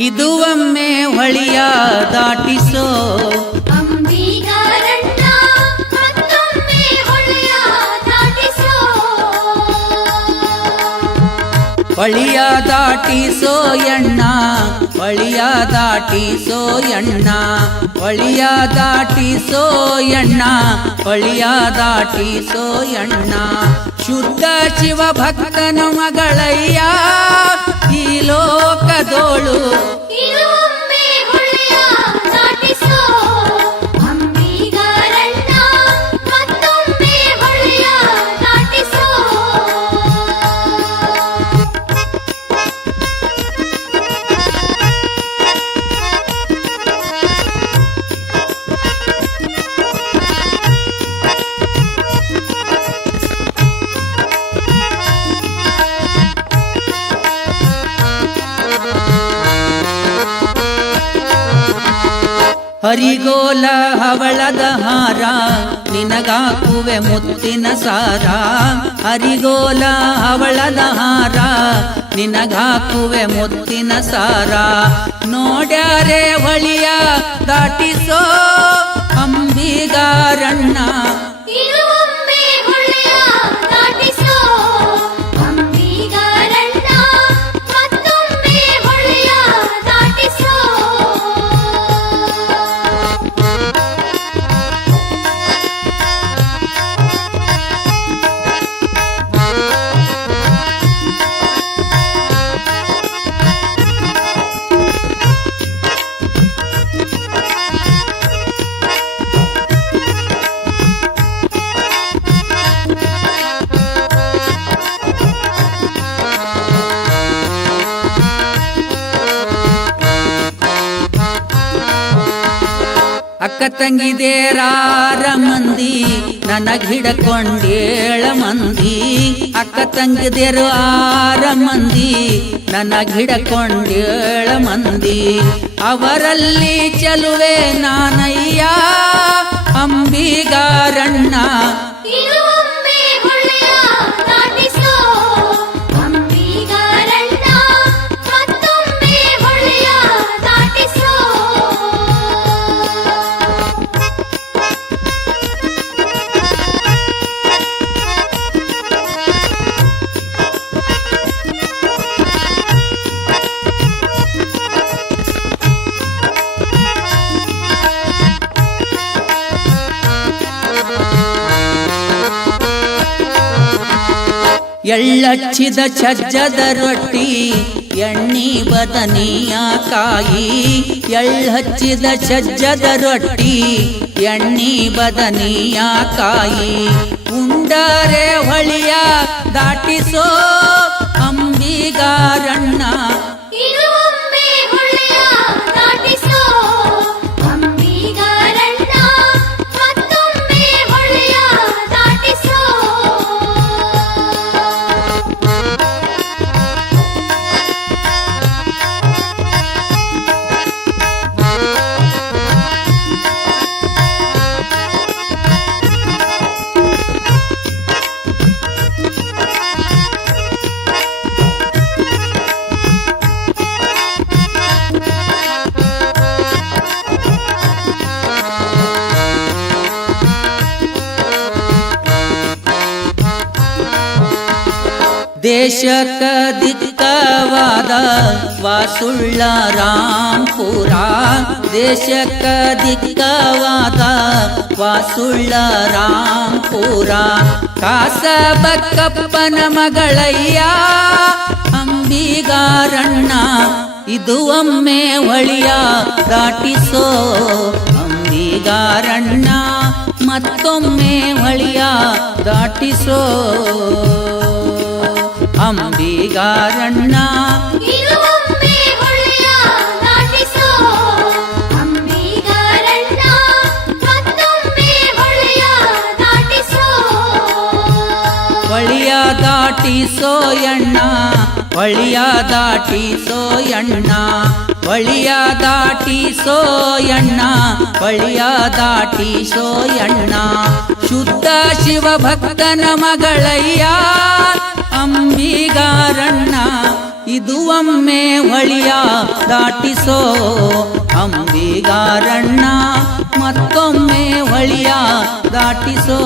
ಇದು ಒಮ್ಮೆ ಹೊಳಿಯ ದಾಟಿಸೋ ಅಂಬಿಗರಣ್ಣ ಮತ್ತೊಮ್ಮೆ ಹೊಳೆಯ ದಾಟಿಸೋ ಹೊಳಿಯ ದಾಟಿಸೋ ಎಣ್ಣ ಹೊಳಿಯ ದಾಟಿಸೋ ಎಣ್ಣ ಹೊಳಿಯ ದಾಟಿಸೋ ಎಣ್ಣ ಹೊಳಿಯ ದಾಟಿಸೋ ಎಣ್ಣ ಶುದ್ಧ ಶಿವ ಭಕ್ತನ ಮಗಳಯ್ಯ ಈ ಲೋಕದೋಳು ಇದು ಒಮ್ಮೆ ಹೊಳೆಯ ದಾಟಿಸೋ ಅಂಬಿಗರಣ್ಣ ಮತ್ತೊಮ್ಮೆ ಹೊಳೆಯ ದಾಟಿಸೋ ಹರಿಗೋಲ ಹವಳದ ಹಾರ ನಿನಗಾಕುವೆ ಮುತ್ತಿನ ಸಾರ ಹರಿಗೋಲ ಹವಳದ ಹಾರ ನಿನಗಾಕುವೆ ಮುತ್ತಿನ ಸಾರ ನೋಡ್ಯಾರೆ ಹೊಳಿಯ ದಾಟಿಸೋ ಅಂಬಿಗರಣ್ಣ ಇದು ಒಮ್ಮೆ ಹೊಳೆಯ ದಾಟಿಸೋ ಅಂಬಿಗರಣ್ಣ ಮತ್ತೊಮ್ಮೆ ಹೊಳೆಯ ದಾಟಿಸೋ ಅಕ್ಕ ತಂಗಿದೇರಾರ ಮಂದಿ ನನಗ್ ಹಿಡಕೊಂಡೇಳ ಮಂದಿ ಅಕ್ಕ ತಂಗಿದೇರು 6 ಮಂದಿ ನನಗ್ ಹಿಡಕೊಂಡೇಳ ಮಂದಿ ಅವರಲ್ಲಿ ಚೆಲುವೆ ನಾನಯ್ಯ ಅಂಬಿಗರಣ್ಣ ಇದು ಒಮ್ಮೆ ಹೊಳೆಯ ದಾಟಿಸೋ ಅಂಬಿಗರಣ್ಣ ಮತ್ತೊಮ್ಮೆ ಹೊಳೆಯ ದಾಟಿಸೋ ಎಳ್ಳಚ್ಚಿದ ಸಜ್ಜದ ರೊಟ್ಟಿ ಎಣ್ಣಿ ಬದನಿಯ ಕಾಯಿ ಎಳ್ಳಚ್ಚಿದ ಸಜ್ಜದ ರೊಟ್ಟಿ ಎಣ್ಣಿ ಬದನಿಯ ಕಾಯಿ ಉಂಡರೆ ಹೊಳಿಯ ದಾಟಿಸೋ ಅಂಬಿಗರಣ್ಣ ಇದು ಒಮ್ಮೆ ಹೊಳೆಯ ದಾಟಿಸೋ ಅಂಬಿಗರಣ್ಣ ಮತ್ತೊಮ್ಮೆ ಹೊಳೆಯ ದಾಟಿಸೋ ದೇಶಕ ದಿಕ್ಕವಾದ ವಾಸುಳ್ಳ ರಾಂಪುರ ದೇಶಕ ದಿಕ್ಕವಾದ ವಾಸುಳ್ಳ ರಾಂಪುರ ಕಾಸಬಕ್ಕಪ್ಪನ ಮಗಳಯ್ಯ ಅಂಬಿಗರಣ್ಣ ಇದು ಒಮ್ಮೆ ಹೊಳಿಯ ದಾಟಿಸೋ ಅಂಬಿಗರಣ್ಣ ಮತ್ತೊಮ್ಮೆ ಹೊಳಿಯ ದಾಟಿಸೋ ಅಂಬಿಗರಣ್ಣ ಇದು ಒಮ್ಮೆ ಹೊಳೆಯ ದಾಟಿಸೋ ಅಂಬಿಗರಣ್ಣ ಮತ್ತೊಮ್ಮೆ ಹೊಳೆಯ ದಾಟಿಸೋ ಹೊಳಿಯ ದಾಟಿಸೋ ಎಣ್ಣ ಹೊಳಿಯ ದಾಟಿಸೋಯಣ್ಣ ಹೊಳಿಯ ದಾಟಿಸೋಯಣ್ಣ ಹೊಳಿಯ ದಾಟಿಸೋಯಣ್ಣ ಶುದ್ಧ ಶಿವಭಕ್ತನ ಮಗಳಯ್ಯ ಅಂಬಿಗಾರಣ್ಣ ಇದು ಒಮ್ಮೆ ಹೊಳಿಯ ದಾಟಿಸೋ ಅಂಬಿಗಾರಣ್ಣ ಮತ್ತೊಮ್ಮೆ ಹೊಳಿಯ ದಾಟಿಸೋ